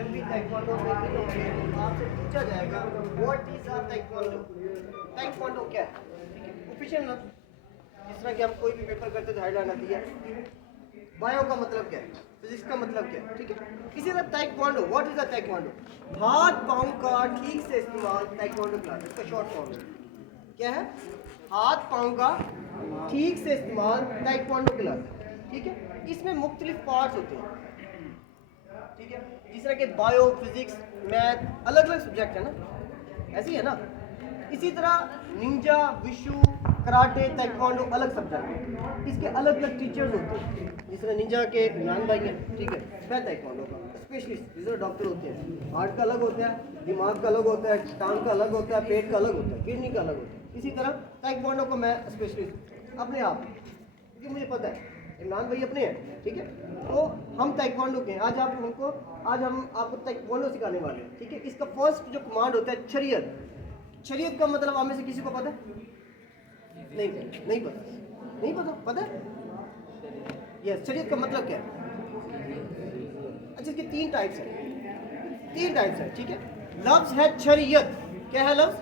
जब भी ताइक्वांडो सीखोगे तो आपसे पूछा जाएगा what is a taekwondo. Taekwondo क्या है, ठीक है, ऑफिशियल ना, जिस तरह कि हम कोई भी पेपर करते तो हेडलाइन आती है बायो का मतलब क्या है, फिजिक्स का मतलब क्या है, ठीक है। इसी तरह taekwondo, what is a taekwondo, हाथ पांव का ठीक से इस्तेमाल ताइक्वांडो क्लास, इसका शॉर्ट फॉर्म क्या है, हाथ पांव का ठीक से इस्तेमाल ताइक्वांडो क्लास, ठीक है। इसमें मुख्तलिफ पार्ट्स होते हैं, ठीक है, जिस तरह के बायो, फिजिक्स, मैथ, अलग अलग सब्जेक्ट है ना, ऐसी है ना। इसी तरह निंजा, विशु, कराटे, ताइक्वांडो अलग सब्जेक्ट है, इसके अलग अलग टीचर्स होते हैं। जिस तरह निंजा के इमरान भाई हैं, ठीक है, मैं ताइक्वांडो का स्पेशलिस्ट, जिस तरह डॉक्टर होते हैं, हार्ट का अलग होता है, दिमाग का अलग होता है, टांग का अलग होता है, पेट का अलग होता है, किडनी का अलग होता है। इसी तरह ताइक्वांडो को मैं स्पेशलिस्ट अपने आप, क्योंकि मुझे पता है इमरान भाई अपने हैं, ठीक है, तो हम ताइक्वांडो के हैं। आज हम आपको ताइक्वांडो सिखाने वाले हैं, ठीक है। इसका फर्स्ट जो कमांड होता है शरीयत। शरीयत का मतलब आप में से किसी को पता है? नहीं पता, पता है? यस, शरीयत का मतलब क्या है? अच्छा, इसके तीन टाइप्स हैं, ठीक है। लफ्ज है शरीयत। क्या है लफ्ज?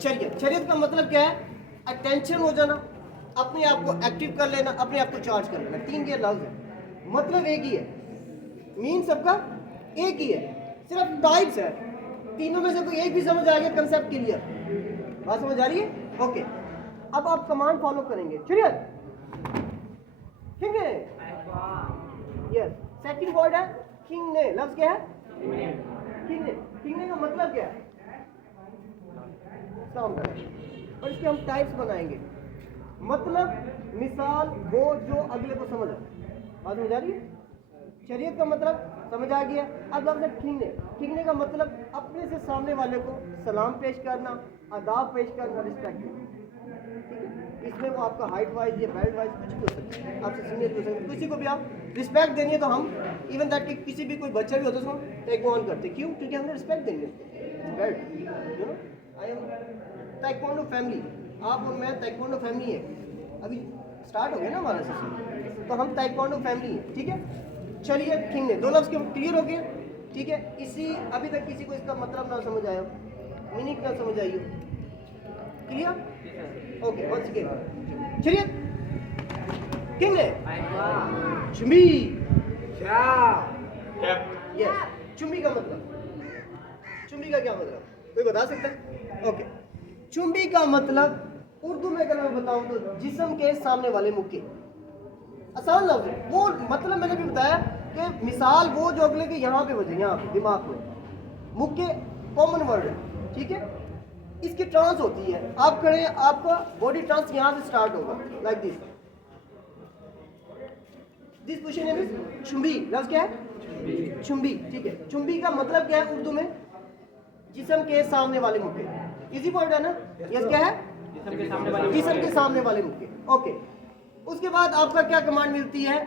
शरीयत का मतलब क्या है? अटेंशन हो जाना, अपने आप को एक्टिव कर लेना, अपने आप को चार्ज कर लेना। तीन ये लफ्ज है, मतलब एक ही है, मीन सबका एक ही है, सिर्फ टाइप्स है। तीनों में से कोई एक भी समझ आ गया, कंसेप्ट क्लियर, बात समझ आ रही है? ओके, अब आप कमांड फॉलो करेंगे। शरीयत, ठीक है, यस। सेकंड वर्ड है किंगने। लफ्ज क्या है? किंगने का मतलब क्या है? सलाम करें। और इसके हम टाइप्स बनाएंगे। मतलब मिसाल वो जो अगले को समझ आए, बात समझ आ रही है? शरीयत का मतलब समझ आ गया। अब लफ्ज है किंगने का मतलब अपने से सामने वाले को सलाम पेश करना, आदाब पेश करना, रिस्पेक्ट करना, ठीक है। इसमें वो आपका हाइट वाइज या बेल्ट वाइज कुछ भी हो सकता है, आपसे सीनियर भी हो सकता है, किसी को भी आप रिस्पेक्ट देनी है तो हम इवन दैट कि किसी भी कोई बच्चा भी होता है उसको टेक ऑन करते, क्यों? क्योंकि हमने रिस्पेक्ट देनी है, belt, you know. I am taekwondo family, आप और मैं ताइक्वांडो फैमिली है। अभी स्टार्ट हो गया ना हमारा सेशन, तो हम ताइक्वांडो फैमिली है, ठीक है। चलिए, किंग ने दो लफ्ज के क्लियर हो गए, ठीक है। इसी अभी तक किसी को इसका मतलब ना समझ आया, मीनिंग ना समझ आई हो, क्लियर? Okay, once again. चलिए, किंग ने चुम्बी, यस, चुम्बी का क्या मतलब, कोई बता सकता है? ओके, चुम्बी का मतलब उर्दू में अगर मैं बताऊं तो जिस्म के सामने वाले मुक्के। आसान लफ्ज है वो, मतलब मैंने भी बताया कि मिसाल वो जो अगले के यहाँ पे बजे, यहाँ पे दिमाग में, मुक्के कॉमन वर्ड है, ठीक है। इसकी ट्रांस होती है, आप खड़े, आपका बॉडी ट्रांस यहाँ से स्टार्ट होगा, like this position is Chumbi. लफ्ज क्या है? चुम्बी, ठीक है। चुम्बी का मतलब क्या है उर्दू में? जिस्म के सामने वाले मुक्के। इजी वर्ड है ना? यस, क्या है? जिस्म के सामने वाले मुक्के। ओके, उसके बाद आपका क्या कमांड मिलती है?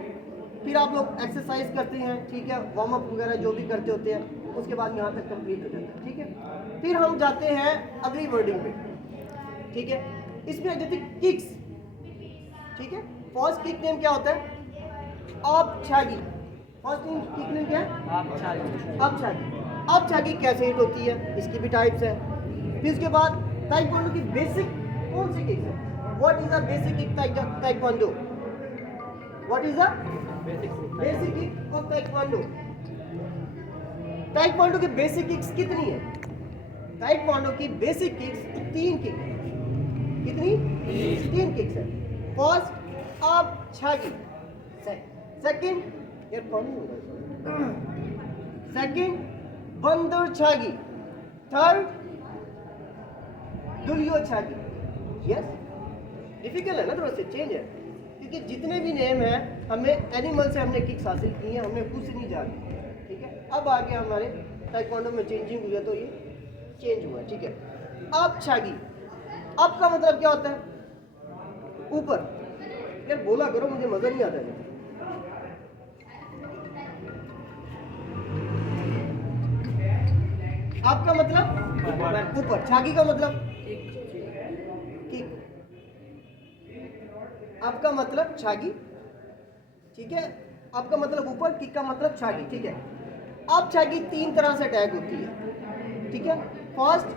फिर आप लोग एक्सरसाइज करते हैं, ठीक है, वार्म अप वगैरह जो भी करते होते हैं, उसके बाद यहाँ तक कंप्लीट हो जाता है, ठीक है। फिर हम जाते हैं अगली वर्डिंग पे, ठीक है। इसमें आ जाती है किक्स, ठीक है। फर्स्ट किक नेम क्या होता है? आप छागी। फर्स्ट किक नेम क्या है? आप छागी कैसे हिट होती है, इसकी भी टाइप्स है। फिर उसके बाद ताइक्वांडो की बेसिक कौन सी किक है? What is the basic kick taekwondo? What is the basic kick off taekwondo? Taekwondo की बेसिक किक्स कितनी है? ताइक्वांडो की बेसिक किक्स 3 किक है। कितनी? 3 किक्स है। फर्स्ट आप छागी, सेकंड बंदर छागी, थर्ड दुलियो छागी। यस, डिफिकल्ट है ना, थोड़ा सा चेंज है, क्योंकि जितने भी नेम है हमें एनिमल से हमने किक्स हासिल की है, हमें खुद से नहीं जानी, ठीक है। अब आगे हमारे ताइक्वांडो में चेंजिंग हुई है तो ये चेंज हुआ, ठीक है। अब छागी, अब का मतलब क्या होता है? ऊपर। यार बोला करो, मुझे मजा नहीं आता है। आपका मतलब ऊपर, छागी का मतलब किक, आपका मतलब छागी, ठीक है। आपका मतलब ऊपर, किक का मतलब छागी, ठीक है। अब छागी 3 तरह से अटैक होती है, ठीक है। फर्स्ट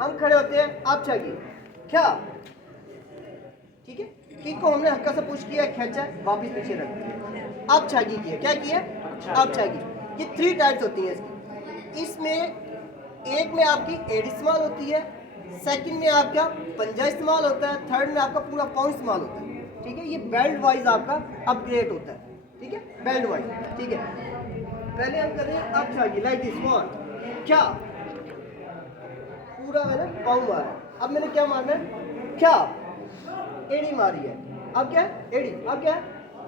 हम खड़े होते हैं, अब छागी क्या, ठीक है। किक को हमने हल्का सा पुश किया, खींचा, वापस पीछे रख दिया, अब छागी किया, क्या किया, अब छागी। ये 3 टाइप्स होती हैं इसकी। इसमें एक में आपकी एड इस्तेमाल होती है, सेकंड में आपका पंजा इस्तेमाल होता है, थर्ड में आपका पूरा पाउंड इस्तेमाल होता है, ठीक है। ये बेल्ट वाइज आपका अपग्रेड होता है, ठीक है, बेल्ट वाइज, ठीक है। पहले हम कर रहे हैं अब छागी, लाइक दिस वन, क्या पूरा मैंने पाउंड मारा। अब मैंने क्या मारना है, क्या एड़ी मारी है, अब क्या है एड़ी, अब क्या है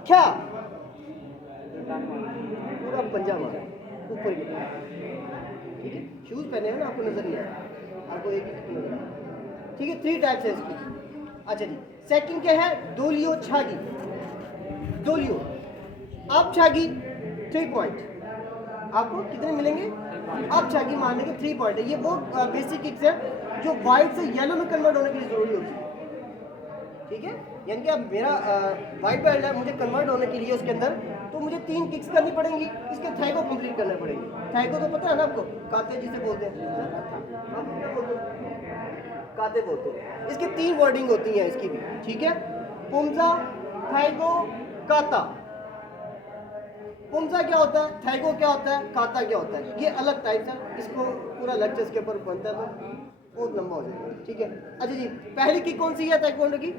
क्या, पूरा पंजा मारा ऊपर की तरफ, ठीक है। शूज पहने हैं ना, आपको नजर नहीं आया, आपको एक ही नजर आया, ठीक है। 3 टाइप्स है इसकी। अच्छा जी, सेकंड क्या है, दोलियो छागी, दोलियो अब छागी 3 पॉइंट, आपको कितने मिलेंगे, अब छागी मारने के 3 पॉइंट है। ये वो बेसिक किक्स है जो व्हाइट से येलो में कन्वर्ट होने के लिए जरूरी होती है, ठीक है। यानी कि अब मेरा व्हाइट बेल्ट है, मुझे कन्वर्ट होने के लिए उसके अंदर तो मुझे 3 किक्स करनी पड़ेंगी, इसके थाई को कंप्लीट करना पड़ेंगे। थाई को तो पता है ना आपको, काते जिसे बोलते हैं, आप क्या बोलते हैं, काते बोलते हैं। इसकी 3 वर्डिंग होती हैं इसकी भी, ठीक है। पुमजा, थाईगो, काता। पुमजा क्या होता है, थाईगो क्या होता है, काता क्या होता है, ये अलग टाइप है। इसको पूरा लेक्चर के ऊपर बनता है तो बहुत लंबा हो जाएगा, ठीक है। अच्छा जी, पहली की कौन सी है ताइक्वांडो की,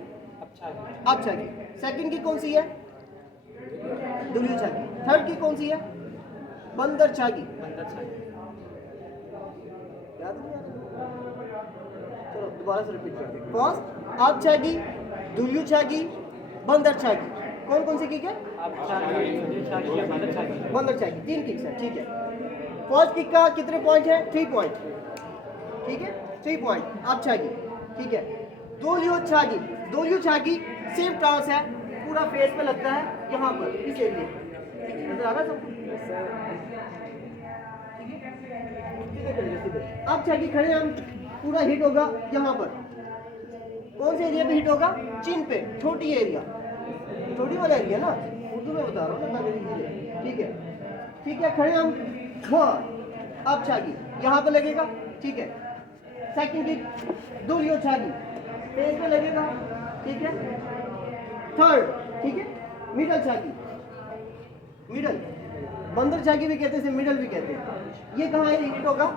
अब छागी। सेकंड की कौन सी है, दुलियो छागी। थर्ड की कौन सी है, बंदर छागी। याद नहीं आ रहा, चलो दोबारा से रिपीट करते हैं। फर्स्ट अब छागी, दुलियो छागी, बंदर छागी। कौन कौन सी किक है, बंदर छागी, 3 किक्स है, ठीक है। फर्स्ट किक का कितने पॉइंट है, 3 पॉइंट, ठीक है, 3 पॉइंट अब छागी, ठीक है। दोलियो छागी, दोलियो छागी सेम टास्क है, पूरा फेस पे लगता है, यहाँ पर इस एरिया, नजर आ रहा है सबको, अब छागी खड़े हम, पूरा हिट होगा यहाँ पर, कौन से एरिया पे हिट होगा, चिन पे, छोटी एरिया, छोटी वाला एरिया ना, उर्दू में बता रहा हूँ ना, ठीक है, ठीक है। खड़े हम, हाँ अब छागी यहाँ पे लगेगा, ठीक है। सेकंड किक दोलियो छागी फेस पे लगेगा, ठीक है। थर्ड, ठीक है, मिडल छागी, मिडल बंदर छागी भी कहते हैं, मिडल भी कहते हैं। ये कहाँ है, हिट होगा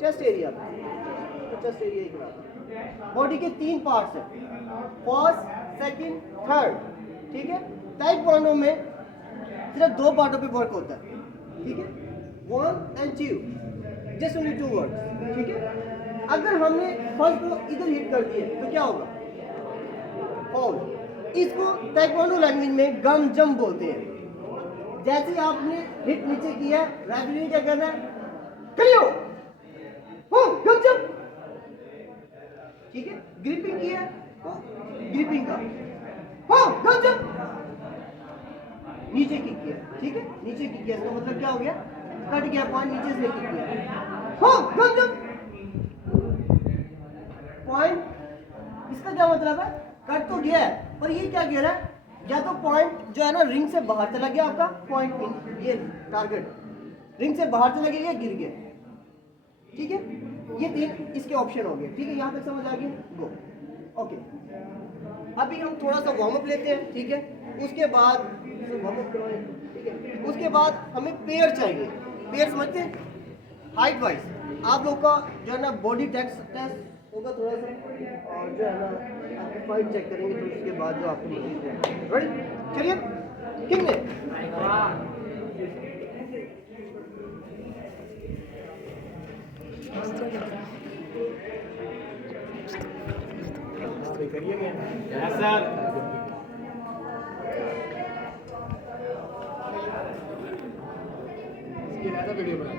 चेस्ट एरिया, तो चेस्ट एरिया ही बराबर। बॉडी के 3 पार्ट्स हैं, फर्स्ट, सेकंड, थर्ड, ठीक है। ताइक्वांडो में सिर्फ 2 पार्टों पे वर्क होता है, ठीक है, 1 and 2, जस्ट ओनली 2 वर्ड्स, ठीक है। अगर हमने फर्स्ट को इधर हिट कर दिया तो क्या होगा, फाउल। इसको ताइक्वांडो लैंग्वेज में गम जम बोलते हैं। जैसे आपने हिट नीचे किया, रेफरी ने क्या करना है, करियो गम जम, ठीक है। ग्रिपिंग किया तो ग्रिपिंग का गम जम, नीचे किक किया, ठीक है, नीचे किक किया, इसका मतलब क्या हो गया, कट गया पॉइंट, नीचे से किक किया, गम जम पॉइंट। इसका क्या मतलब है, कट तो गया है पर ये क्या कह रहा है, या तो पॉइंट जो है ना रिंग से बाहर चला गया, आपका पॉइंट पिन, ये टारगेट रिंग से बाहर चला गया, गिर गया, ठीक है। ये 3 इसके ऑप्शन हो गए, ठीक है। यहाँ तक समझ आ गया, गो, ओके। अभी हम थोड़ा सा वार्म अप लेते हैं, ठीक है। उसके बाद वार्म अप करवाएं, ठीक है। उसके बाद हमें पेयर चाहिए, पेयर समझते हैं, हाइट वाइज आप लोग का जो है ना बॉडी टेस्ट होगा थोड़ा सा, और जो है ना आपकी फाइट चेक करेंगे, तो उसके बाद जो आपको मिलेगा, रेडी, चलिए कितने करिए सर, वीडियो बना